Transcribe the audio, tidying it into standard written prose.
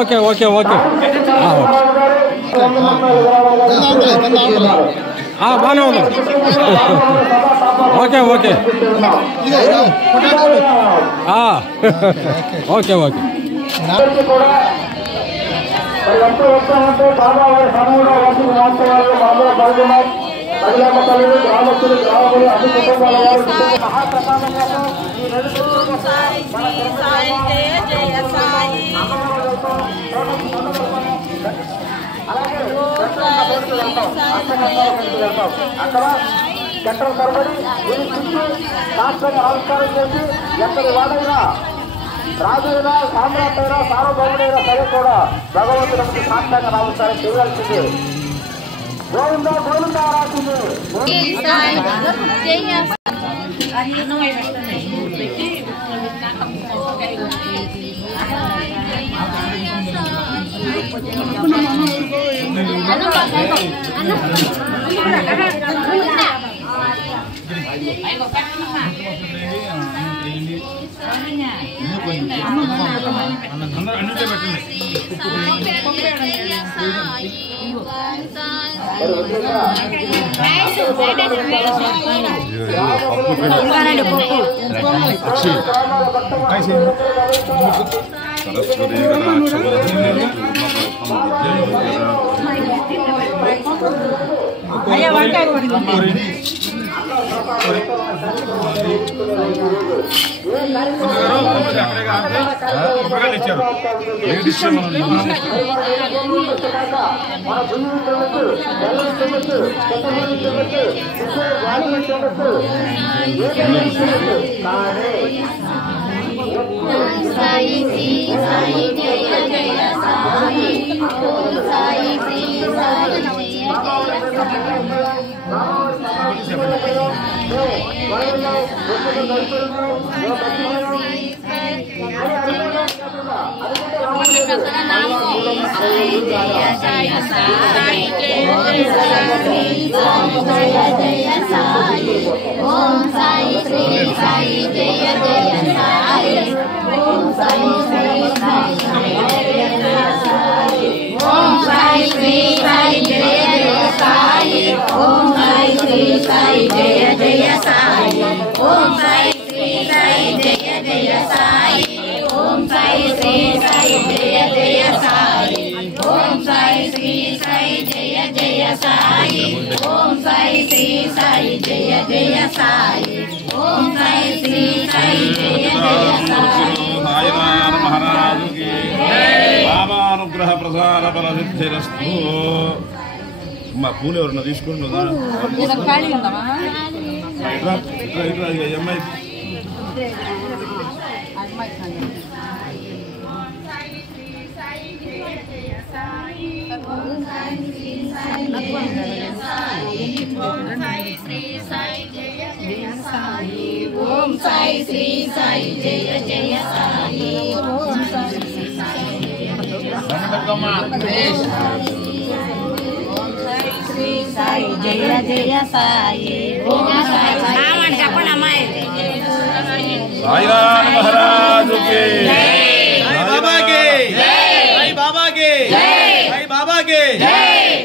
Okay okay okay బాగానే ఉంది okay okay okay okay అక్కడ చట్టం సరబడి రాష్ట్రంగా ఆవిష్కారం చేసి ఎక్కడి వాడైనా రాజైనా సామ్రాట్టైనా సార్వభౌముడైనా సరే కూడా భగవంతుడికి సాక్షంగా నమస్కారం చేయాల్సిందే. గోవిందా గోవిందా రాసింది బాబానుగ్రహ ప్రసాద ఫలసిద్ధిరస్తు. మా పూలు ఎవరన్నా తీసుకుని అమ్మాయి ఓం సాయి శ్రీ సాయి జయ జయ సాయి. ఓం సాయి శ్రీ సాయి జయ జయ సాయి. ఓం సాయి చెప్పండి అమ్మాయి. సాయినాథ్ మహారాజు కి జై బాబా కి జై బాబా కి జై బాబా కి జై.